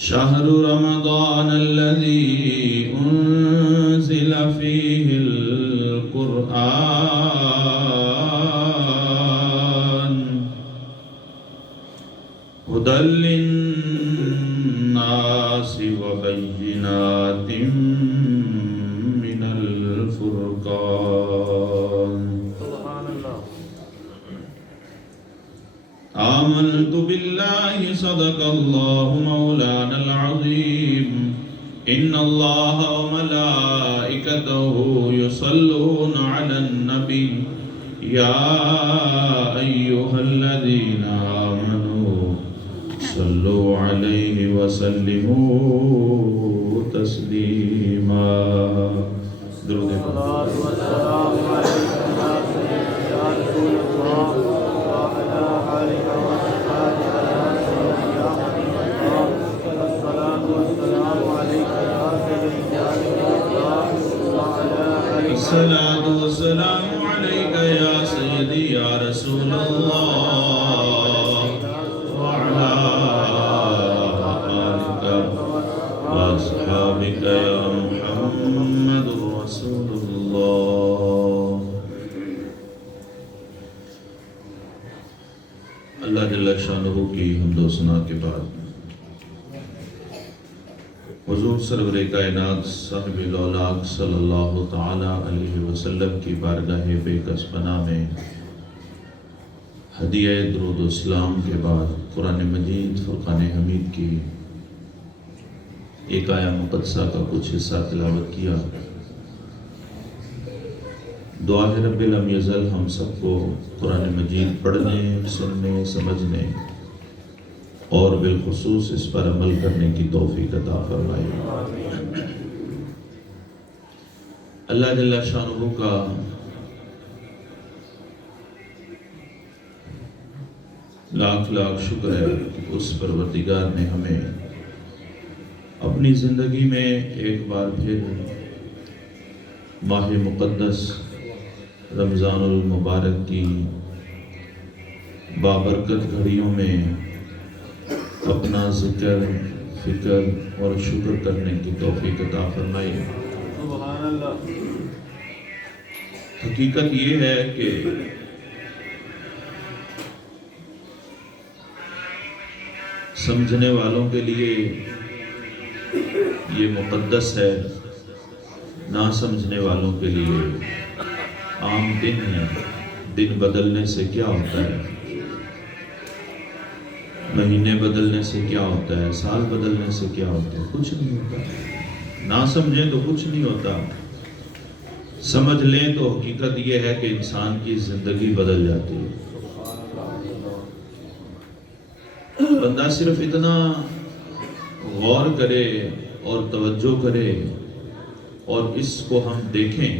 شهر رمضان الذي أنزل فيه القرآن هدى للناس وبينات من الفرقان. آمنت بالله صدق الله مولانا العظيم إن الله وملائكته يصلون على النبي يا أيها الذين آمنوا صلوا عليه وسلموا تسليما. درود الصلاة والسلام عليك يا سيدي يا رسول الله وعلى آلك وأصحابك يا محمد رسول الله. اللہ جل شانہ کی حمد و ثنا کے بعد حضور سرور کائنات صاحب الاولاق صلی اللہ تعالی علیہ وسلم کی بارگاہ بے کس پناہ میں ہدیہ درود و اسلام کے بعد قرآن مجید فرقان حمید کی ایک آیہ مقدسہ کا کچھ حصہ تلاوت کیا. دعا ہے رب لم یزل ہم سب کو قرآن مجید پڑھنے، سننے، سمجھنے اور بالخصوص اس پر عمل کرنے کی توفیق عطا فرمائے. اللہ جل شانہ کا لاکھ لاکھ شکر ہے کہ اس پروردگار نے ہمیں اپنی زندگی میں ایک بار پھر ماہ مقدس رمضان المبارک کی بابرکت گھڑیوں میں اپنا ذکر، فکر اور شکر کرنے کی توفیق عطا فرمائی. سبحان اللہ. حقیقت یہ ہے کہ سمجھنے والوں کے لیے یہ مقدس ہے، نہ سمجھنے والوں کے لیے عام دن ہے. دن بدلنے سے کیا ہوتا ہے، مہینے بدلنے سے کیا ہوتا ہے، سال بدلنے سے کیا ہوتا ہے، کچھ نہیں ہوتا. نہ سمجھیں تو کچھ نہیں ہوتا، سمجھ لیں تو حقیقت یہ ہے کہ انسان کی زندگی بدل جاتی ہے. بندہ صرف اتنا غور کرے اور توجہ کرے اور اس کو ہم دیکھیں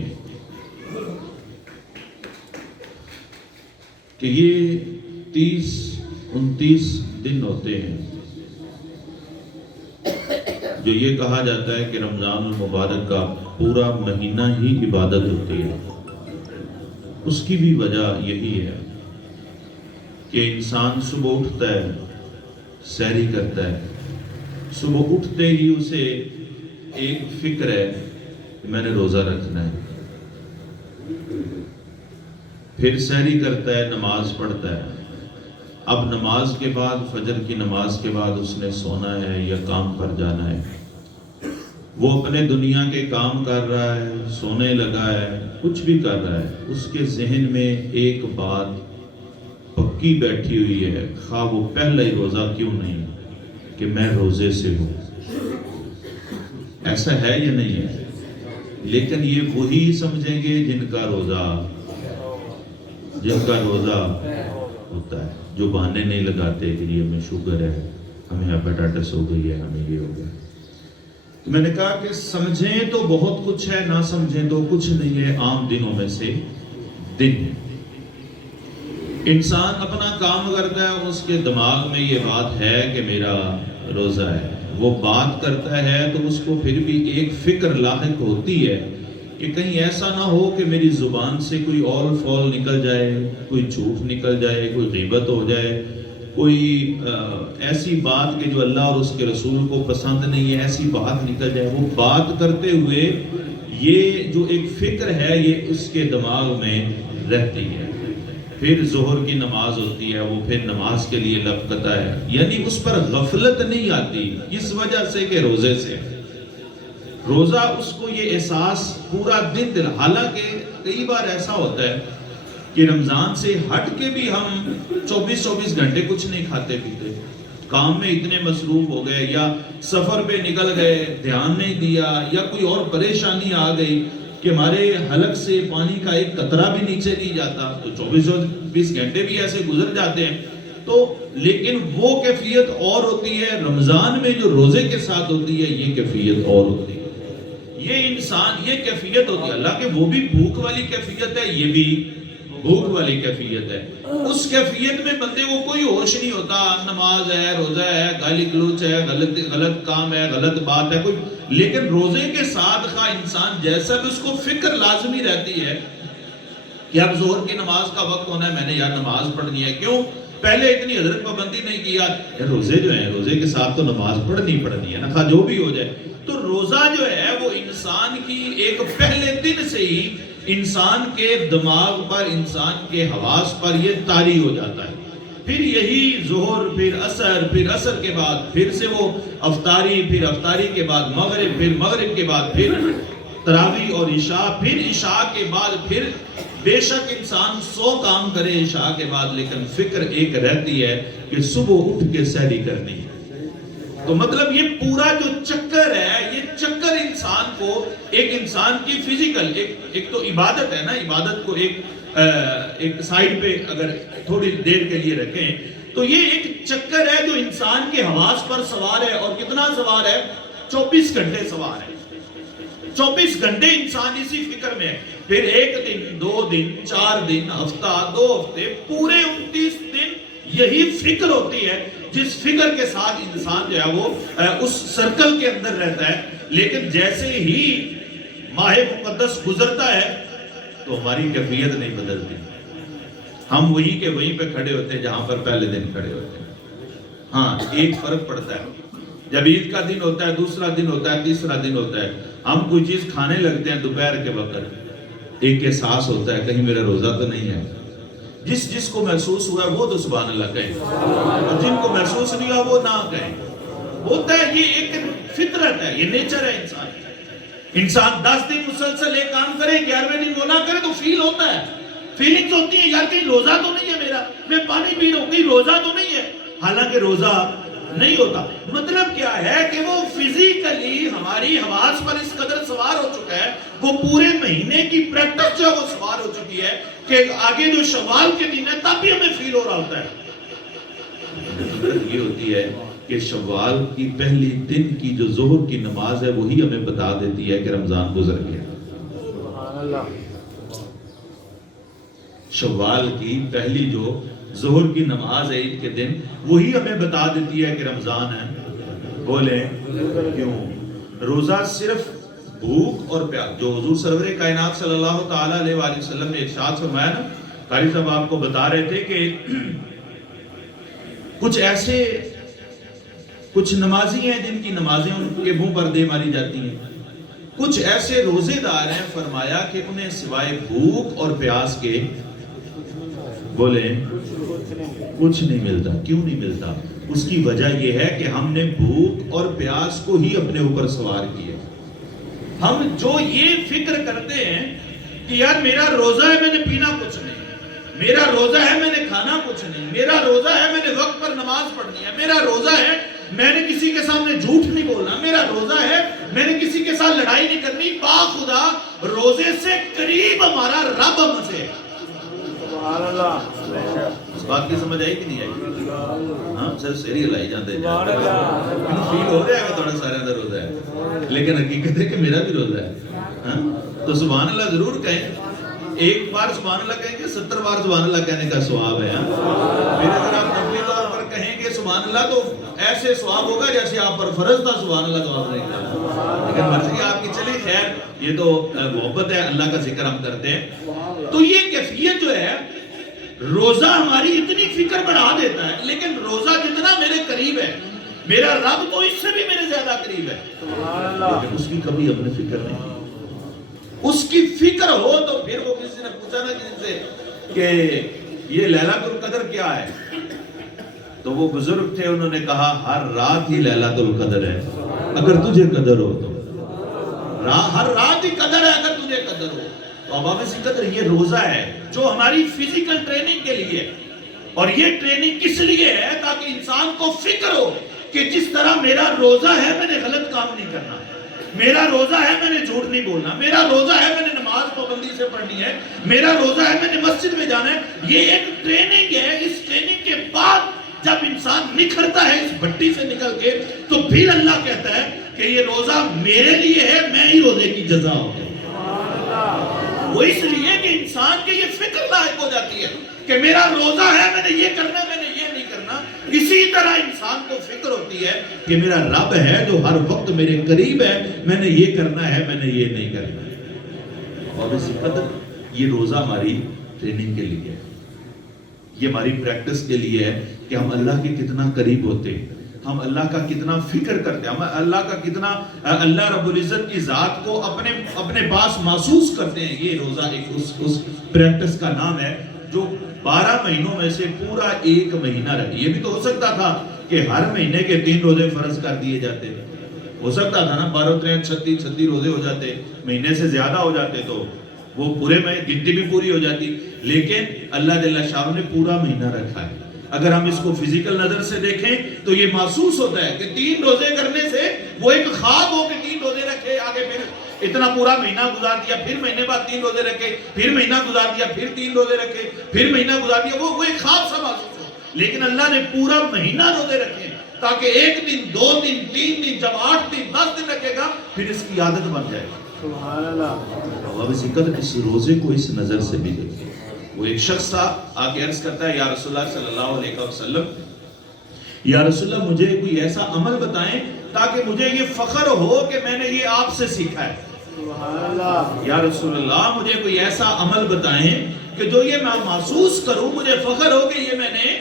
کہ یہ 30-29 دن ہوتے ہیں جو یہ کہا جاتا ہے کہ رمضان المبارک کا پورا مہینہ ہی عبادت ہوتی ہے. اس کی بھی وجہ یہی ہے کہ انسان صبح اٹھتا ہے، سحری کرتا ہے، صبح اٹھتے ہی اسے ایک فکر ہے کہ میں نے روزہ رکھنا ہے، پھر سحری کرتا ہے، نماز پڑھتا ہے. اب نماز کے بعد، فجر کی نماز کے بعد اس نے سونا ہے یا کام پر جانا ہے. وہ اپنے دنیا کے کام کر رہا ہے، سونے لگا ہے، کچھ بھی کر رہا ہے، اس کے ذہن میں ایک بات پکی بیٹھی ہوئی ہے، خواہ وہ پہلا ہی روزہ کیوں نہیں، کہ میں روزے سے ہوں. ایسا ہے یا نہیں ہے؟ لیکن یہ وہی سمجھیں گے جن کا روزہ ہوتا ہے، جو بہانے نہیں لگاتے کہ یہ ہمیں شوگر ہے، ہمیں ہیپاٹائٹس ہو گئی ہے، ہمیں یہ ہو گیا. تو میں نے کہا کہ سمجھیں تو بہت کچھ ہے، نہ سمجھیں تو کچھ نہیں ہے. عام دنوں میں سے دن انسان اپنا کام کرتا ہے، اس کے دماغ میں یہ بات ہے کہ میرا روزہ ہے، وہ بات کرتا ہے تو اس کو پھر بھی ایک فکر لاحق ہوتی ہے کہ کہیں ایسا نہ ہو کہ میری زبان سے کوئی اول فول نکل جائے، کوئی جھوٹ نکل جائے، کوئی غیبت ہو جائے، کوئی ایسی بات کہ جو اللہ اور اس کے رسول کو پسند نہیں ہے، ایسی بات نکل جائے، وہ بات کرتے ہوئے یہ جو ایک فکر ہے یہ اس کے دماغ میں رہتی ہے. پھر ظہر کی نماز ہوتی ہے، وہ پھر نماز کے لیے لپکتا ہے، یعنی اس پر غفلت نہیں آتی اس وجہ سے کہ روزے سے روزہ اس کو یہ احساس پورا دن حالانکہ کئی بار ایسا ہوتا ہے کہ رمضان سے ہٹ کے بھی ہم 24 گھنٹے کچھ نہیں کھاتے پیتے، کام میں اتنے مصروف ہو گئے یا سفر پہ نکل گئے، دھیان نہیں دیا، یا کوئی اور پریشانی آ گئی کہ ہمارے حلق سے پانی کا ایک قطرہ بھی نیچے نہیں جاتا، تو 24 گھنٹے بھی ایسے گزر جاتے ہیں. تو لیکن وہ کیفیت اور ہوتی ہے، رمضان میں جو روزے کے ساتھ ہوتی ہے یہ کیفیت اور ہوتی ہے. یہ انسان یہ کیفیت ہوتی ہے، اللہ کہ وہ بھی بھوک والی کیفیت ہے، یہ بھی بھوک والی کیفیت ہے. اس کیفیت میں بندے کو کوئی ہوش نہیں ہوتا، نماز ہے، روزہ ہے، گالی گلوچ ہے، غلط کام ہے، غلط بات ہے کوئی، لیکن روزے کے ساتھ خواہ انسان جیسا بھی اس کو فکر لازمی رہتی ہے کہ اب ظہر کی نماز کا وقت ہونا ہے، میں نے یار نماز پڑھنی ہے. کیوں؟ پہلے اتنی حضرت پابندی نہیں کیا، روزے جو ہیں روزے کے ساتھ تو نماز پڑھنی ہے نا، خواہ جو بھی ہو جائے. تو روزہ جو ہے وہ انسان کی ایک پہلے دن سے ہی انسان کے دماغ پر، انسان کے حواس پر یہ طاری ہو جاتا ہے. پھر یہی ظہر، پھر عصر کے بعد پھر سے وہ افطاری، پھر افطاری کے بعد مغرب، پھر مغرب کے بعد پھر تراویح اور عشاء، پھر عشاء کے بعد پھر بے شک انسان 100 کام کرے عشاء کے بعد، لیکن فکر ایک رہتی ہے کہ صبح اٹھ کے سحری کرنی ہے. تو مطلب یہ پورا جو چکر ہے، یہ چکر انسان کو ایک انسان کی فزیکل ایک تو عبادت ہے نا، عبادت کو ایک سائیڈ پہ اگر تھوڑی دیر کے لیے رکھیں تو یہ ایک چکر ہے جو انسان کے حواس پر سوار ہے. اور کتنا سوار ہے؟ 24 گھنٹے سوار ہے. 24 گھنٹے انسان اسی فکر میں ہے. پھر 1 دن، 2 دن، 4 دن، ہفتہ، 2 ہفتے، پورے 29 دن یہی فکر ہوتی ہے جس فکر کے ساتھ انسان جو ہے وہ اس سرکل کے اندر رہتا ہے. لیکن جیسے ہی ماہ مقدس گزرتا ہے تو ہماری کیفیت نہیں بدلتی، ہم وہیں کے وہیں پہ کھڑے ہوتے ہیں جہاں پر پہلے دن کھڑے ہوتے ہیں. ہاں ایک فرق پڑتا ہے، جب عید کا دن ہوتا ہے، دوسرا دن ہوتا ہے، تیسرا دن ہوتا ہے، ہم کوئی چیز کھانے لگتے ہیں دوپہر کے وقت، ایک احساس ہوتا ہے کہیں میرا روزہ تو نہیں ہے. جس کو محسوس ہوا ہے وہ تو سبحان اللہ کہیں، اور جن کو محسوس نہیں ہوا وہ نہ کہیں. ہوتا ہے، یہ ایک فطرت ہے، یہ نیچر ہے انسان 10 دن مسلسل ایک کام کرے، 11ویں دن وہ نہ کرے تو فیل ہوتا ہے، فیلنگز ہوتی ہیں یار کہیں روزہ تو نہیں ہے میرا، میں پانی پی رہا ہوں کہیں روزہ تو نہیں ہے، حالانکہ روزہ نہیں ہوتا. مطلب کیا ہے کہ وہ فزیکلی ہماری حواس پر اس قدر سوار ہو چکا ہے، وہ پورے مہینے کی پریکٹس جو وہ سوار ہو چکی ہے کہ آگے جو شوال کے دن ہے تب بھی ہمیں فیل ہو رہا ہوتا ہے. یہ ہوتی ہے کہ شوال کی پہلی دن کی جو ظہر کی نماز ہے وہی ہمیں بتا دیتی ہے کہ رمضان گزر گیا. شوال کی پہلی جو ظہر کی نماز ہے عید کے دن وہی ہمیں بتا دیتی ہے کہ رمضان ہے. بولیں کیوں؟ روزہ صرف بھوک اور پیاس، جو حضور سرور کائنات صلی اللہ تعالی علیہ وآلہ وسلم نے ارشاد فرمایا نا، قاری صاحب آپ کو بتا رہے تھے کہ کچھ نمازی ہیں جن کی نمازیں ان کے منہ پر دے ماری جاتی ہیں، کچھ ایسے روزے دار ہیں فرمایا کہ انہیں سوائے بھوک اور پیاس کے بولیں کچھ نہیں ملتا. کیوں نہیں ملتا؟ اس کی وجہ یہ ہے کہ ہم نے بھوک اور پیاس کو ہی اپنے اوپر سوار کیا. ہم جو یہ فکر کرتے ہیں کہ یار میرا روزہ ہے میں نے پینا کچھ نہیں، میرا روزہ ہے میں نے کھانا کچھ نہیں، میرا روزہ ہے میں نے وقت پر نماز پڑھنی ہے، میرا روزہ ہے میں نے کسی کے سامنے جھوٹ نہیں بولنا، میرا روزہ ہے میں نے کسی کے ساتھ لڑائی نہیں کرنی. باخدا روزے سے قریب ہمارا رب ہم سے. اس بات کی سمجھ آئی کہ نہیں آئی؟ ہاں سر سیریل آئی جاتے ہیں، فیل ہو رہا ہے تھوڑا سارے اندر روزہ ہے، لیکن حقیقت ہے کہ میرا بھی روزہ ہے. تو سبحان اللہ ضرور کہیں، ایک بار سبحان اللہ کہیں گے 70 بار سبحان اللہ کہنے کا ثواب ہے. پھر اگر آپ نفلی طور پر کہیں گے سبحان اللہ تو ایسے ثواب ہوگا جیسے آپ پر فرض تھا سبحان اللہ تو آپ نے کہا، لیکن مرضی آپ کی چلے. خیر یہ تو محبت ہے، اللہ کا ذکر ہم کرتے ہیں. تو یہ کیفیت جو ہے روزہ ہماری اتنی فکر بڑھا دیتا ہے، لیکن روزہ جتنا میرے قریب ہے، میرا رب تو اس سے بھی میرے زیادہ قریب ہے، لیکن اس کی کبھی اپنے فکر نہیں. اس کی فکر ہو تو پھر وہ کسی نے پوچھا نا کسی سے کہ یہ لیلۃ القدر کیا ہے، تو وہ بزرگ تھے، انہوں نے کہا ہر رات ہی لیلۃ القدر ہے اگر تجھے قدر ہو تو. ہر رات ہی قدر ہے اگر تجھے قدر ہو. تو اباب سی قدر یہ روزہ ہے جو ہماری فزیکل ٹریننگ کے لیے، اور یہ ٹریننگ کس لیے ہے؟ تاکہ انسان کو فکر ہو کہ جس طرح میرا روزہ ہے میں نے غلط کام نہیں کرنا، میرا روزہ ہے میں نے جھوٹ نہیں بولنا، میرا روزہ ہے میں نے نماز پابندی سے پڑھنی ہے، میرا روزہ ہے میں نے مسجد میں جانا ہے. یہ ایک ٹریننگ ہے. اس ٹریننگ کے بعد جب انسان نکھرتا ہے اس بھٹی سے نکل کے، تو پھر اللہ کہتا ہے کہ یہ روزہ میرے لیے ہے، میں ہی روزے کی جزا ہو گیا. وہ اس لیے کہ انسان کے یہ فکر لاحق ہو جاتی ہے کہ میرا روزہ ہے، میں نے یہ کرنا، میں نے یہ نہیں کرنا. اسی طرح انسان کو فکر ہوتی ہے کہ میرا رب ہے جو ہر وقت میرے قریب ہے، میں نے یہ کرنا ہے، میں نے یہ نہیں کرنا. اور اسی قدر یہ روزہ ہماری ٹریننگ کے لیے ہے، یہ ہماری پریکٹس کے لیے ہے کہ ہم اللہ کے کتنا قریب ہوتے ہیں، ہم اللہ کا کتنا فکر کرتے ہیں، ہم اللہ کا کتنا اللہ رب العزت کی ذات کو اپنے پاس محسوس کرتے ہیں. یہ روزہ ایک اس پریکٹس کا نام ہے جو 12 مہینوں میں سے پورا ایک مہینہ رہے. یہ بھی تو ہو سکتا تھا کہ ہر مہینے کے 3 روزے فرض کر دیے جاتے، ہو سکتا تھا نا، 12 3 36 روزے ہو جاتے، مہینے سے زیادہ ہو جاتے تو وہ پورے میں گنتی بھی پوری ہو جاتی. لیکن اللہ جل شاہ نے پورا مہینہ رکھا ہے. اگر ہم اس کو فزیکل نظر سے دیکھیں تو یہ محسوس ہوتا ہے کہ 3 روزے کرنے سے وہ ایک خواب ہو کہ 3 روزے رکھے، آگے پھر اتنا پورا مہینہ گزار دیا، پھر مہینے بعد 3 روزے رکھے، پھر مہینہ گزار دیا، پھر 3 روزے رکھے، پھر مہینہ گزار دیا، وہ ایک خواب سا محسوس ہو. لیکن اللہ نے پورا مہینہ روزے رکھے تاکہ 1 دن 2 دن 3 دن جب 8 دن 10 دن رکھے گا پھر اس کی عادت بن جائے گا. سبحان اللہ. اب اس روزے کو اس نظر سے بھی دیکھیں. وہ ایک شخص آگے عرض کرتا ہے، یا رسول اللہ صلی اللہ علیہ وسلم، یا رسول اللہ مجھے کوئی ایسا عمل بتائیں تاکہ مجھے یہ فخر ہو کہ میں نے یہ آپ سے سیکھا ہے. سبحان اللہ. یا رسول اللہ مجھے کوئی ایسا عمل بتائیں کہ جو یہ میں محسوس کروں، مجھے فخر ہو کہ یہ میں نے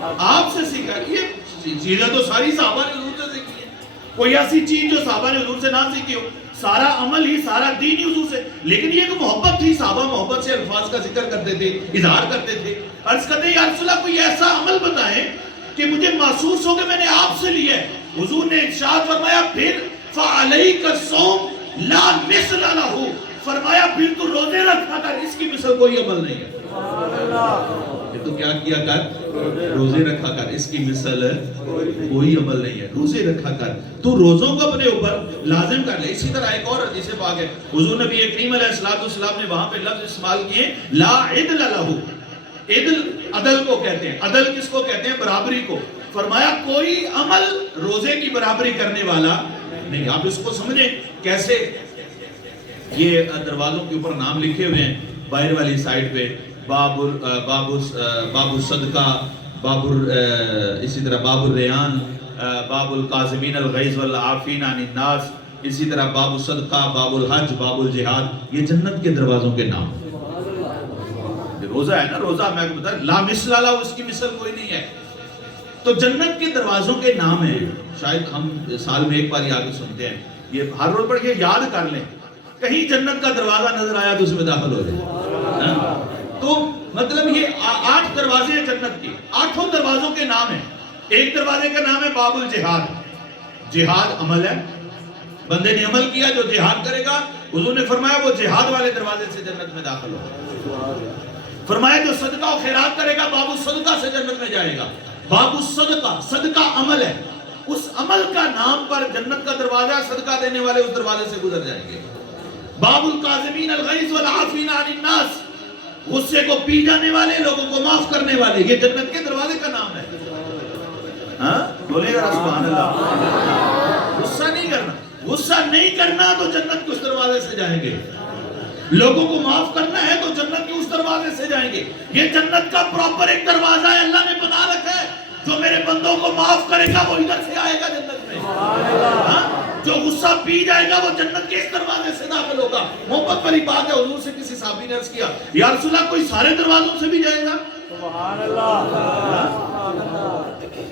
آپ سے سیکھا ہے. یہ چیزیں تو ساری صحابہ نے حضور سے سیکھی ہے، کوئی ایسی چیز جو صحابہ نے حضور سے نہ سیکھی ہو. سارا عمل ہی، سارا دین ہی حضور سے. لیکن یہ ایک محبت تھی، صحابہ محبت سے الفاظ کا ذکر کرتے تھے، اظہار کرتے تھے. عرض کرتے ہیں یا رسول اللہ کوئی ایسا عمل بتائیں کہ مجھے محسوس ہو کہ میں نے آپ سے لیا ہے. حضور نے ارشاد فرمایا پھر فعلیک الصوم لا مثل لہ، فرمایا پھر تو روزے رکھا کر، اس کی مثل کوئی عمل نہیں ہے. یہ تو کیا کیا کر؟ روزے رکھا کر، اس کی مثل کوئی عمل نہیں ہے. روزے رکھا کر، تو روزوں کو اپنے اوپر لازم کر لے. اسی طرح ایک اور حدیث پاک ہے، حضور نبی کریم علیہ السلام نے وہاں پہ لفظ استعمال کیے لا عدل لہ. عدل عدل کو کہتے ہیں. عدل کس کو کہتے ہیں؟ برابری کو. فرمایا کوئی عمل روزے کی برابری کرنے والا نہیں. آپ اس کو سمجھیں کیسے؟ یہ دروازوں کے اوپر نام لکھے ہوئے ہیں باہر والی سائڈ پہ، باب الصدقہ، اسی طرح باب الریان، باب القاظمین الغیظ والعافین عن الناس، اسی طرح باب الصدقہ، باب الحج، باب الجہاد. یہ جنت کے دروازوں کے نام. روزہ ہے نا، روزہ میں آپ کو بتا لا مثل لہ، اس کی مثل کوئی نہیں ہے. تو جنت کے دروازوں کے نام ہیں. شاید ہم سال میں ایک بار یہ آگے سنتے ہیں، یہ ہر روز پڑھ کے یاد کر لیں. کہیں جنت کا دروازہ نظر آیا تو اس میں داخل ہو جائے. تو مطلب یہ 8 دروازے ہیں جنت کے، 8 دروازوں کے نام ہیں. ایک دروازے کا نام ہے باب الجہاد. جہاد عمل ہے، بندے نے عمل کیا جو جہاد کرے گا، حضور نے فرمایا وہ جہاد والے دروازے سے جنت میں داخل ہوگا. فرمایا جو صدقہ و خیرات کرے گا باب الصدقہ سے جنت میں جائے گا. باب الصدقہ، صدقہ عمل ہے، اس عمل کا نام پر جنت کا دروازہ، صدقہ دینے والے اس دروازے سے گزر جائیں گے. باب القاظمین الغیظ والعافین عن الناس، غصے کو پی جانے والے، لوگوں کو معاف کرنے والے، یہ جنت کے دروازے کا نام ہے. ہاں بولے گا سبحان اللہ. غصہ نہیں کرنا، غصہ نہیں کرنا تو جنت کے اس دروازے سے جائیں گے. لوگوں کو معاف کرنا ہے تو جنت کے اس دروازے سے جائیں گے. یہ جنت کا پراپر ایک دروازہ ہے، اللہ نے بنا رکھا ہے. جو میرے بندوں کو معاف کرے گا وہ ادھر سے آئے گا جنت میں. جو غصہ پی جائے گا وہ جنت کے اس دروازے سے داخل ہوگا. محبت والی بات ہے. حضور سے کسی صحابی نے عرض کیا یا رسول اللہ کوئی سارے دروازوں سے بھی جائے گا؟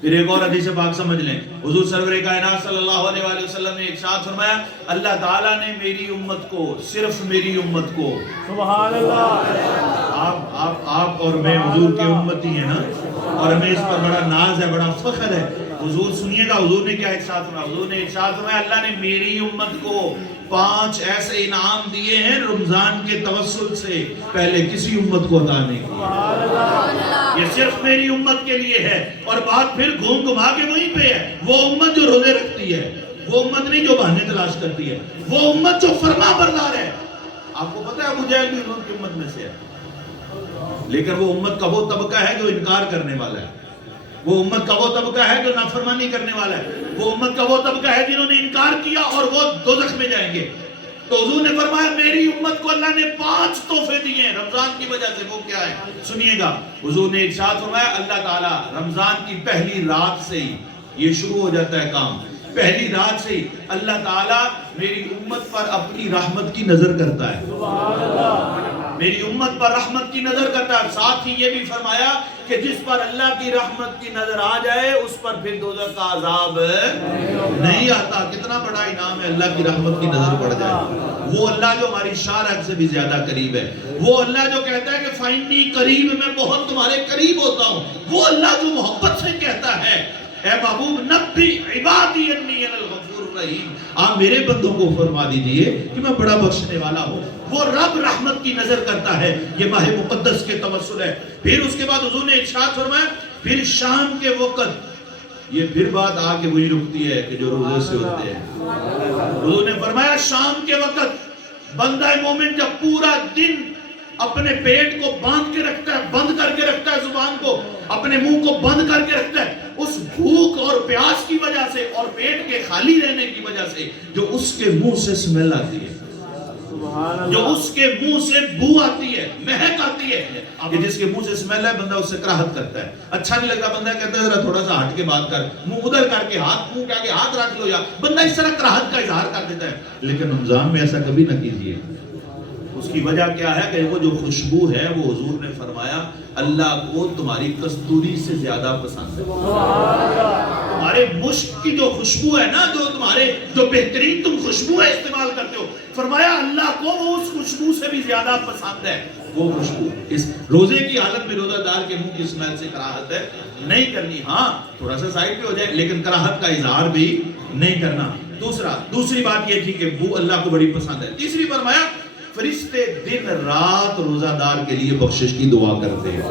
پھر ایک اور حدیث پاک سمجھ لیں، حضور سرور کائنات صلی اللہ علیہ وسلم نے ارشاد فرمایا اللہ تعالیٰ نے میری امت کو، صرف میری امت کو، سبحان اللہ، آپ اور میں حضور کی امتی ہیں نا، اور ہمیں اس پر بڑا ناز ہے، بڑا فخر ہے۔ حضور سنیے گا حضور نے کیا ارشاد فرمایا، حضور نے ارشاد فرمایا اللہ نے میری امت کو 5 ایسے انعام دیے ہیں رمضان کے توسل سے، پہلے کسی امت کو عطا نہیں کیا۔ یہ صرف میری امت کے لیے ہے، اور بات پھر گھوم گھما کے وہیں پہ ہے، وہ امت جو روزے رکھتی ہے، وہ امت نہیں جو بہانے تلاش کرتی ہے، وہ امت جو فرما بردار ہے۔ آپ کو پتہ ہے ابو جہل بھی حضور کی امت میں سے ہے، لیکن وہ امت کا وہ طبقہ ہے جو انکار کرنے والا ہے، وہ امت کا وہ طبقہ ہے جو نافرمانی کرنے والا ہے، وہ امت کا وہ طبقہ ہے جنہوں نے انکار کیا اور وہ دوزخ میں جائیں گے۔ تو حضور نے فرمایا میری امت کو اللہ نے 5 تحفے دیے ہیں رمضان کی وجہ سے، وہ کیا ہے سنیے گا۔ حضور نے ارشاد فرمایا اللہ تعالیٰ رمضان کی پہلی رات سے ہی یہ شروع ہو جاتا ہے کام، پہلی رات سے ہی اللہ تعالیٰ میری امت پر اپنی رحمت کی نظر کرتا ہے، میری امت پر رحمت کی نظر کرتا ہے۔ ساتھ ہی یہ بھی فرمایا کہ جس پر اللہ کی رحمت کی نظر آ جائے اس پر پھر دوزخ کا عذاب نہیں آتا۔ کتنا بڑا انعام ہے اللہ کی رحمت کی نظر پڑ جائے۔ وہ اللہ جو ہماری شارع سے بھی زیادہ قریب ہے، وہ اللہ جو کہتا ہے کہ فائنی قریب، میں بہت تمہارے قریب ہوتا ہوں، وہ اللہ جو محبت سے کہتا ہے اے محبوب نبی عبادی انی انا الغفور الرحیم، آپ میرے بندوں کو فرما دیجئے کہ میں بڑا بخشنے والا ہوں۔ وہ رب رحمت کی نظر کرتا ہے، یہ ماہ مقدس کے توسل ہے۔ پھر اس کے بعد حضور نے ارشاد فرمایا پھر شام کے وقت، یہ پھر بات آ کے وہی رکتی ہے کہ جو روزے سے ہوتے ہیں۔ حضور نے فرمایا شام کے وقت بندہ مومن جب پورا دن اپنے پیٹ کو باندھ کے رکھتا ہے، بند کر کے رکھتا ہے، زبان کو اپنے منہ کو بند کر کے رکھتا ہے، اس بھوک اور پیاس کی وجہ سے اور پیٹ کے خالی رہنے کی وجہ سے جو اس کے منہ سے سمیل آتی ہے، جو اس کے منہ سے بو آتی ہے، مہک آتی ہے، کہ جس کے منہ سے سمیل ہے بندہ اس سے کراہت کرتا ہے، اچھا نہیں لگتا، بندہ کہتا ہے ذرا تھوڑا سا ہٹ کے بات کر، منہ ادھر کر کے ہاتھ منہ کہہ کے ہاتھ رکھ لو، یا بندہ اس طرح کراہت کا اظہار کر دیتا ہے۔ لیکن رمضان میں ایسا کبھی نہ کیجیے۔ اس کی وجہ کیا ہے کہ وہ جو خوشبو ہے وہ حضور نے فرمایا اللہ کو تمہاری کستوری سے زیادہ پسند ہے۔ تمہارے مشک کی جو خوشبو ہے نا، جو تمہارے جو بہترین تم خوشبو ہے استعمال کرتے ہو، فرمایا اللہ کو وہ اس خوشبو سے بھی زیادہ پسند ہے۔ وہ خوشبو اس روزے کی حالت میں روزہ دار کے منہ کی اسمیل سے کراہت ہے نہیں کرنی، ہاں تھوڑا سا سائڈ پہ ہو جائے لیکن کراہت کا اظہار بھی نہیں کرنا۔ دوسری بات یہ تھی کہ بو اللہ کو بڑی پسند ہے۔ تیسری فرمایا فرشتے دن رات روزہ دار کے لیے بخشش کی دعا کرتے ہیں۔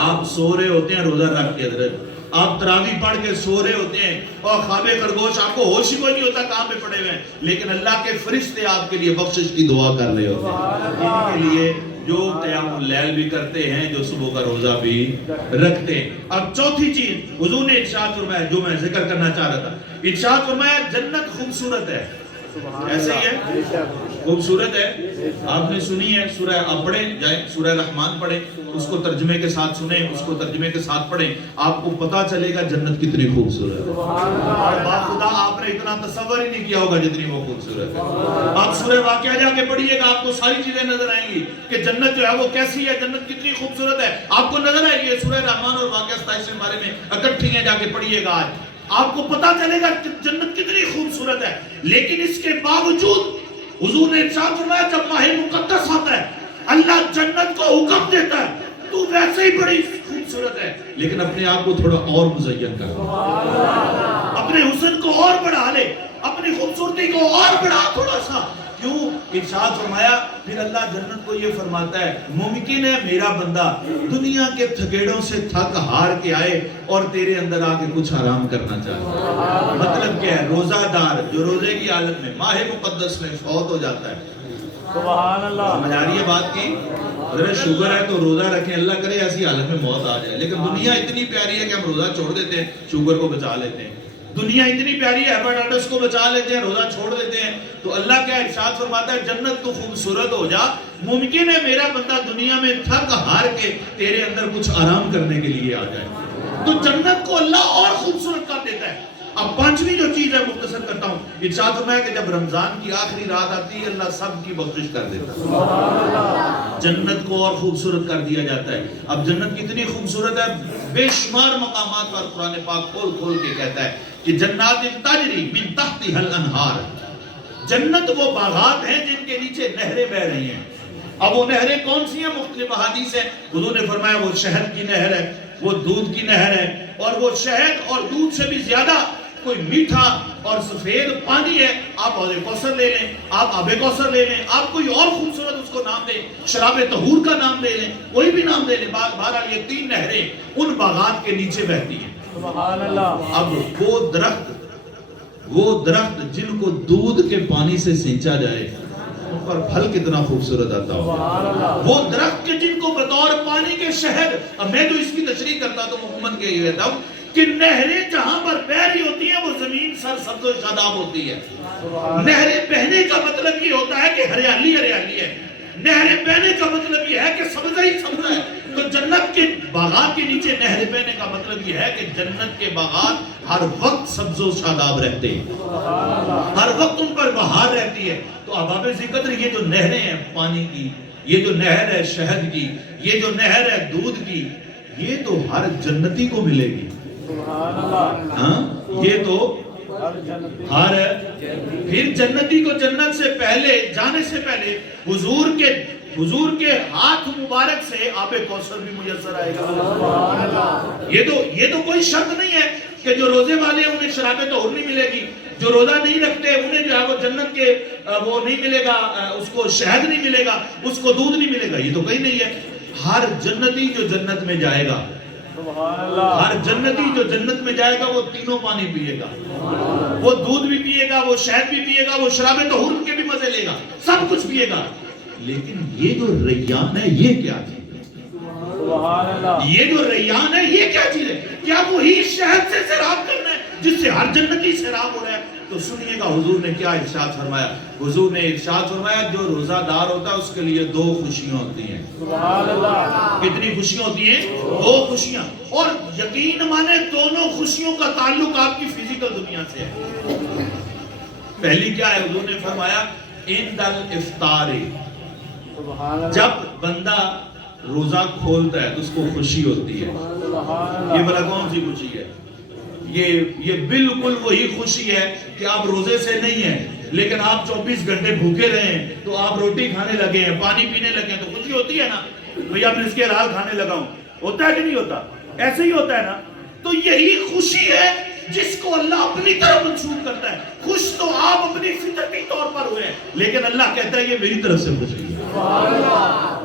آپ سو رہے ہوتے ہیں روزہ رکھ کے حضرت، آپ تراویح پڑھ کے سو رہے ہوتے ہیں اور خواب خرگوش آپ کو ہوش ہی کوئی نہیں ہوتا کہاں پہ پڑے ہوئے ہیں، لیکن اللہ کے فرشتے آپ کے لیے بخشش کی دعا کر رہے ہوتے ہیں، ان کے لیے جو قیام اللیل بھی کرتے ہیں، جو صبح کا روزہ بھی رکھتے ہیں۔ اب چوتھی چیز حضور نے ارشاد فرمایا جو میں ذکر کرنا چاہ رہا تھا، ارشاد فرمایا جنت خوبصورت ہے، ایسے ہی ہے خوبصورت ہے۔ آپ نے سنی ہے سورہ آپ پڑھیں جائیں، سورہ رحمان پڑھیں، اس کو ترجمے کے ساتھ سنیں، اس کو ترجمے کے ساتھ پڑھیں، آپ کو پتا چلے گا جنت کتنی خوبصورت ہے۔ اور باخدا آپ نے اتنا تصور ہی نہیں کیا ہوگا جتنی وہ خوبصورت ہے۔ آپ سورہ واقعہ جا کے پڑھیے گا، آپ کو ساری چیزیں نظر آئیں گی کہ جنت جو ہے وہ کیسی ہے، جنت کتنی خوبصورت ہے، آپ کو نظر آئے گی۔ سورہ رحمان اور واقعہ 27 کے بارے میں اکٹھی ہیں، جا کے پڑھیے گا، آج آپ کو پتا چلے گا کہ جنت کتنی خوبصورت ہے۔ لیکن اس کے باوجود حضور نے ارشاد فرمایا جب ماہ مقدس آتا ہے اللہ جنت کو حکم دیتا ہے تو ویسے ہی بڑی خوبصورت ہے لیکن اپنے آپ کو تھوڑا اور مزین کر، اپنے حسن کو اور بڑھا لے، اپنی خوبصورتی کو اور بڑھا تھوڑا سا۔ کیوں؟ ارشاد فرمایا پھر اللہ جنت کو یہ فرماتا ہے ممکن ہے میرا بندہ دنیا کے تھکیڑوں سے تھک ہار کے آئے اور تیرے اندر آ کے کچھ آرام کرنا چاہے۔ مطلب کیا ہے؟ روزہ دار جو روزے کی حالت میں ماہ مقدس میں فوت ہو جاتا ہے، سبحان اللہ، سمجھ آ رہی ہے بات کی؟ اگر شوگر ہے تو روزہ رکھیں، اللہ کرے ایسی حالت میں موت آ جائے، لیکن دنیا اتنی پیاری ہے کہ ہم روزہ چھوڑ دیتے ہیں، شوگر کو بچا لیتے ہیں، دنیا اتنی پیاری ہے ہیپاٹائٹس کو بچا لیتے ہیں، روزہ چھوڑ دیتے ہیں۔ تو اللہ کیا ارشاد فرماتا ہے جنت تو خوبصورت ہو جا، ممکن ہے میرا بندہ دنیا میں تھک ہار کے تیرے اندر کچھ آرام کرنے کے لیے آ جائے، تو جنت کو اللہ اور خوبصورت کر دیتا ہے۔ اب پانچویں جو چیز ہے مختصر کرتا ہوں، ارشاد فرمایا کہ جب رمضان کی آخری رات آتی ہے اللہ سب کی بخشش کر دیتا ہے، جنت کو اور خوبصورت کر دیا جاتا ہے۔ اب جنت کتنی خوبصورت ہے، بے شمار مقامات پر قرآن پاک کھول کھول کے کہتا ہے کہ جنات تجری من تحتها الانہار، جنت وہ باغات ہیں جن کے نیچے نہریں بہ رہی ہیں. اب وہ نہریں کون سی ہیں؟ مختلف احادیث ہیں. حضور نے فرمایا وہ شہد کی نہر ہے، وہ دودھ کی نہر ہے، اور وہ شہد اور دودھ سے بھی زیادہ کوئی میٹھا اور سفید پانی ہے. آپ حوض کوثر لے لیں، آپ آب کوثر لے لیں، آپ کوئی اور خوبصورت اس کو نام دیں، شراب طہور کا نام لے لیں، کوئی بھی نام لے لیں. بہرحال یہ 3 نہریں ان باغات کے نیچے بہتی ہیں. سبحان اللہ. اب وہ درخت جن کو دودھ کے پانی سے سینچا جائے ان پر پھل کتنا خوبصورت آتا ہوگا. سبحان اللہ. وہ درخت کے جن کو بطور پانی کے شہد، اب میں جو اس کی تشریح کرتا تو محمد کے یہ کہتا ہوں کہ نہریں جہاں پر بہ رہی ہوتی ہیں وہ زمین سر سبز و شاداب ہوتی ہے. نہریں بہنے کا مطلب یہ ہوتا ہے کہ ہریالی ہریالی ہے. نہریں بہنے کا مطلب یہ ہے کہ سبزہ ہی سبزہ ہے. تو جنت کے باغات کے نیچے نہریں بہنے کا مطلب یہ ہے کہ جنت کے باغات ہر وقت سبز و شاداب رہتے ہیں، ہر وقت ان پر بہار رہتی ہے. تو احباب ذکر یہ جو نہریں ہیں پانی کی، یہ جو نہر ہے شہد کی، یہ جو نہر ہے دودھ کی، یہ تو ہر جنتی کو ملے گی. سبحان اللہ. ہاں یہ تو ہر پھر جنتی کو جنت سے پہلے جانے سے پہلے حضور کے ہاتھ مبارک سے آب کوثر بھی میسر آئے گا. یہ تو کوئی شرط نہیں ہے کہ جو روزے والے ہیں انہیں شراب طہور نہیں ملے گی، جو روزہ نہیں رکھتے انہیں جو ہے وہ جنت کے وہ نہیں ملے گا، اس کو شہد نہیں ملے گا، اس کو دودھ نہیں ملے گا. یہ تو کہیں نہیں ہے. ہر جنتی جو جنت میں جائے گا، ہر جنتی جو جنت میں جائے گا وہ تینوں پانی پیے گا. وہ دودھ بھی پیے گا، وہ شہد بھی پیے گا، وہ شراب طہور کے بھی مزے لے گا، سب کچھ پیے گا. لیکن یہ جو ریان ہے یہ کیا چیز ہے؟ سبحان اللہ. یہ جو ریان ہے یہ کیا چیز ہے؟ کیا وہی شہد سے سیراب کرنا ہے جس سے ہر جنتی سیراب ہو رہا ہے؟ تو سنیے گا حضور نے کیا ارشاد فرمایا. حضور نے ارشاد فرمایا جو روزہ دار ہوتا ہے اس کے لیے 2 خوشیاں ہوتی ہیں. سبحان اللہ. کتنی خوشیاں ہوتی ہیں؟ 2 خوشیاں. اور یقین مانے دونوں خوشیوں کا تعلق آپ کی فزیکل دنیا سے ہے. پہلی کیا ہے؟ حضور نے فرمایا عند الافطار، سبحان اللہ. جب بندہ روزہ کھولتا ہے تو اس کو خوشی ہوتی ہے. یہ بلا کون سی خوشی ہے؟ یہ بالکل وہی خوشی ہے کہ آپ روزے سے نہیں ہیں لیکن آپ 24 گھنٹے بھوکے رہے ہیں تو آپ روٹی کھانے لگے ہیں، پانی پینے لگے ہیں، تو خوشی ہوتی ہے نا بھیا میں اس کے حلال کھانے لگا ہوں. ہوتا ہے کہ نہیں ہوتا؟ ایسے ہی ہوتا ہے نا. تو یہی خوشی ہے جس کو اللہ اپنی طرف منسوخ کرتا ہے. خوش تو آپ اپنی فطرتی طور پر ہوئے ہیں لیکن اللہ کہتا ہے یہ میری طرف سے خوشی ہے.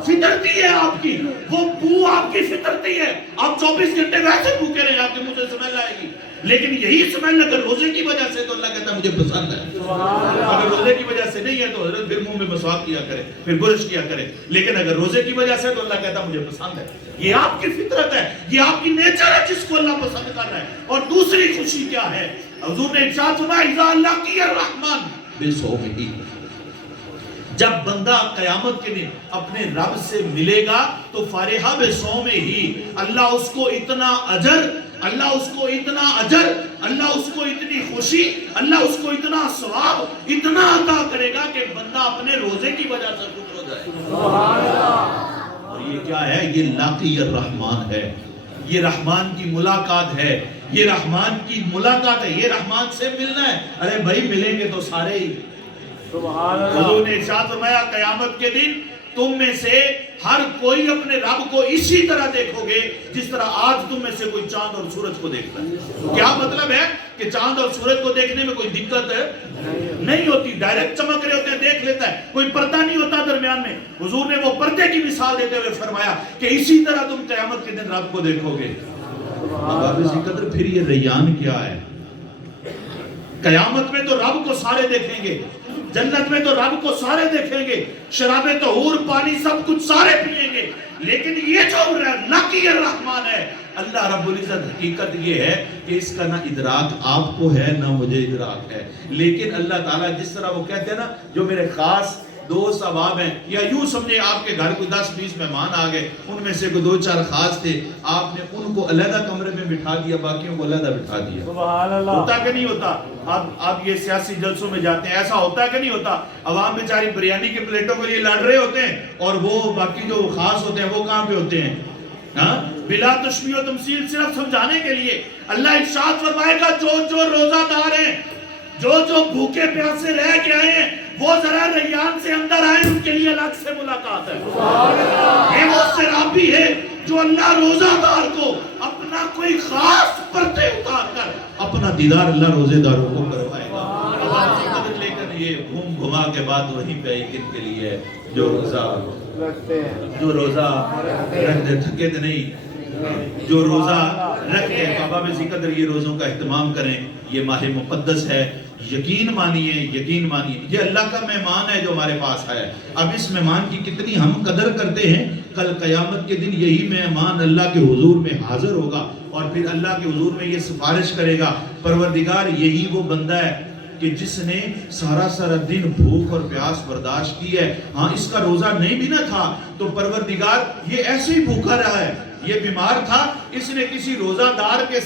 فطرتی ہے آپ کی، وہ بو آپ کی فطرتی ہے. آپ 24 گھنٹے ویسے بھوکے رہے، آپ کے منہ سے سمیل آئے گی، لیکن یہی سمیل اگر روزے کی وجہ سے تو اللہ کہتا ہے مجھے پسند ہے. اگر روزے کی وجہ سے نہیں ہے تو حضرت پھر منہ میں مسواک کیا کرے، پھر برش کیا کرے. لیکن اگر روزے کی وجہ سے تو اللہ کہتا ہے مجھے پسند ہے. یہ آپ کی فطرت ہے، یہ آپ کی نیچر ہے جس کو اللہ پسند کر رہا ہے. اور دوسری خوشی کیا ہے؟ حضور نے ارشاد فرمایا اذا لقی الرحمن بصومہ، جب بندہ قیامت کے دن اپنے رب سے ملے گا تو فارحہ بصومہ ہی، اللہ اس کو اتنا اجر، اللہ اس کو اتنا اجر، اللہ اس کو اتنی خوشی، اللہ اس کو اتنا ثواب اتنا عطا کرے گا کہ بندہ اپنے روزے کی وجہ سے خوش ہو جائے. سبحان اللہ. اور یہ کیا ہے؟ یہ لاقی الرحمن ہے، یہ رحمان کی ملاقات ہے، یہ رحمان کی ملاقات ہے، یہ رحمان سے ملنا ہے. ارے بھائی ملیں گے تو سارے ہی. سبحان اللہ. حضور نے ارشاد فرمایا قیامت کے دن تم میں سے ہر کوئی اپنے رب کو اسی طرح دیکھو گے جس طرح آج تم میں سے کوئی چاند اور سورج کو دیکھتا ہے. کیا مطلب ہے؟ کہ چاند اور سورج کو دیکھنے میں کوئی دقت نہیں ہوتی، ڈائریکٹ چمک رہے ہوتے ہیں، دیکھ لیتا ہے، کوئی پردہ نہیں ہوتا درمیان میں. حضور نے وہ پردے کی مثال دیتے ہوئے فرمایا کہ اسی طرح تم قیامت کے دن رب کو دیکھو گے. اب اسی قدر پھر یہ ریان کیا ہے؟ قیامت میں تو رب کو سارے دیکھیں گے، جنت میں تو رب کو سارے دیکھیں گے، شراب طہور پانی سب کچھ سارے پئیں گے. لیکن یہ جو لاقی الرحمن ہے اللہ رب العزت، حقیقت یہ ہے کہ اس کا نہ ادراک آپ کو ہے نہ مجھے ادراک ہے. لیکن اللہ تعالیٰ جس طرح وہ کہتے ہیں نا جو میرے خاص دوست احباب ہیں، یا یوں سمجھے آپ کے گھر کوئی 10-20 مہمان آ گئے، ان میں سے کوئی 2-4 خاص تھے، آپ نے ان کو علیحدہ کمرے میں بٹھا دیا، باقیوں کو علیحدہ بٹھا دیا. سبحان اللہ. ہوتا کہ نہیں ہوتا؟ آپ یہ سیاسی جلسوں میں جاتے ہیں، ایسا ہوتا کہ نہیں ہوتا؟ عوام بیچاری بریانی کے پلیٹوں کے لیے لڑ رہے ہوتے ہیں اور وہ باقی جو خاص ہوتے ہیں وہ کہاں پہ ہوتے ہیں؟ ہاں بلا تشبیہ و تمثیل صرف سمجھانے کے لیے اللہ ارشاد فرمائے گا جو روزہ دار ہیں، جو بھوکے پیاسے رہ کے آئے ہیں، وہ ذرا ریان سے اندر آئے، ان کے لیے الگ سے ملاقات ہے۔ یہ وہ سرابی ہے جو اللہ روزہ دار کو اپنا کوئی خاص پردے اتار کر اپنا دیدار اللہ روزے داروں کو کروائے گا۔ لیکن یہ گھوم گھما کے بعد وہیں پہ کن کے لیے ہے جو روزہ رکھتے تھکے نہیں، جو روزہ رکھتے ہیں۔ بابا میں قدر یہ روزوں کا اہتمام کریں، یہ ماہ مقدس ہے، یقین مانیے یہ اللہ کا مہمان ہے جو ہمارے پاس ہے۔ اب اس مہمان کی کتنی ہم قدر کرتے ہیں، کل قیامت کے دن یہی مہمان اللہ کے حضور میں حاضر ہوگا اور پھر اللہ کے حضور میں یہ سفارش کرے گا، پروردگار یہی وہ بندہ ہے کہ جس نے سارا دن بھوک اور پیاس برداشت کی ہے، ہاں اس کا روزہ نہیں بھی نہ تھا تو پروردگار یہ ایسے ہی بھوکا رہا ہے، یہ بیمار تھا، اس نے کسی روزہ دار کے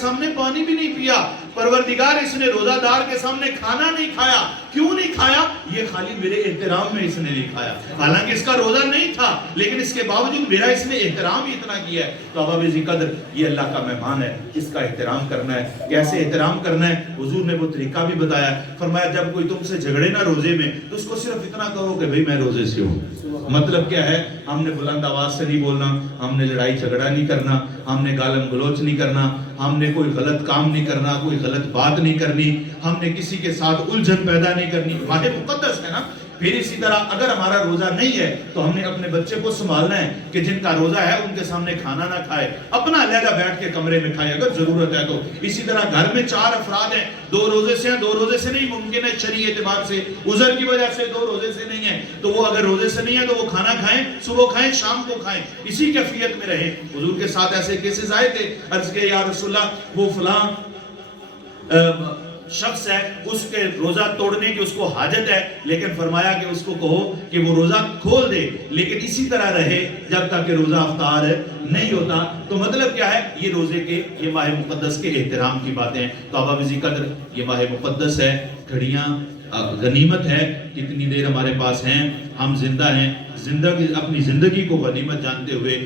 سامنے پانی بھی نہیں پیا، پروردگار اس نے روزہ دار کے سامنے کھانا نہیں کھایا، کیوں نہیں کھایا؟ یہ خالی میرے احترام میں اس نے نہیں کھایا، حالانکہ اس کا روزہ نہیں تھا لیکن اس کے باوجود میرا اس نے احترام ہی اتنا کیا ہے۔ تو ابا بزی قدر یہ اللہ کا مہمان ہے، اس کا احترام کرنا ہے۔ کیسے احترام کرنا ہے؟ حضور نے وہ طریقہ بھی بتایا، فرمایا جب کوئی تم سے جھگڑے نہ روزے میں تو اس کو صرف اتنا کہو کہ بھئی میں روزے سے ہوں۔ مطلب کیا ہے؟ ہم نے بلند آواز سے نہیں بولنا، ہم نے لڑائی جھگڑا نہیں کرنا، ہم نے گالم گلوچ نہیں کرنا، ہم نے کوئی غلط کام نہیں کرنا، کوئی غلط بات نہیں کرنی، ہم نے کسی کے ساتھ الجھن پیدا نہیں کرنی۔ ماہ مقدس ہے نا۔ پھر اسی طرح اگر ہمارا روزہ نہیں ہے تو ہم نے اپنے بچے کو سنبھالنا ہے کہ جن کا روزہ ہے ان کے سامنے کھانا نہ کھائے، اپنا علیحدہ بیٹھ کے کمرے میں کھائے اگر ضرورت ہے تو۔ اسی طرح گھر میں 4 افراد ہیں، 2 روزے سے ہیں، 2 روزے سے نہیں، ممکن ہے شرعی اعتبار سے عذر کی وجہ سے 2 روزے سے نہیں ہیں تو وہ اگر روزے سے نہیں ہے تو وہ کھانا کھائیں، صبح کھائیں شام کو کھائیں، اسی کیفیت میں رہیں۔ حضور کے ساتھ ایسے کیسز آئے تھے، عرض کہ یا رسول اللہ وہ فلاں شخص ہے، اس کے روزہ توڑنے کی اس کو حاجت ہے، لیکن فرمایا کہ اس کو کہو کہ وہ روزہ کھول دے لیکن اسی طرح رہے جب تک کہ روزہ افطار نہیں ہوتا۔ تو مطلب کیا ہے؟ یہ روزے کے، یہ ماہ مقدس کے احترام کی باتیں ہیں۔ تو ابا بزی قدر یہ ماہ مقدس ہے، گھڑیاں غنیمت ہے، کتنی دیر ہمارے پاس ہیں، ہم زندہ ہیں، اپنی زندگی کو غنیمت جانتے ہوئے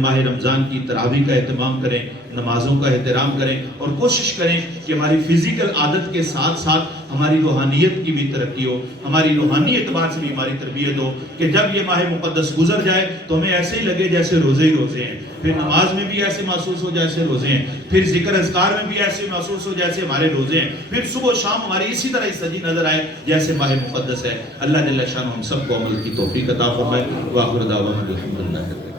ماہ رمضان کی تراویح کا اہتمام کریں، نمازوں کا احترام کریں اور کوشش کریں کہ ہماری فزیکل عادت کے ساتھ ساتھ ہماری روحانیت کی بھی ترقی ہو، ہماری روحانی اعتبار سے بھی ہماری تربیت ہو کہ جب یہ ماہ مقدس گزر جائے تو ہمیں ایسے ہی لگے جیسے روزے ہی روزے ہیں، پھر نماز میں بھی ایسے محسوس ہو جیسے روزے ہیں، پھر ذکر اذکار میں بھی ایسے محسوس ہو جیسے ہمارے روزے ہیں، پھر صبح و شام ہماری اسی طرح سجی نظر آئے جیسے ماہ مقدس ہے۔ اللہ جل شانہ ہم سب کو عمل کی توفیق عطا فرمائے۔ وآخر دعوانا الحمدللہ۔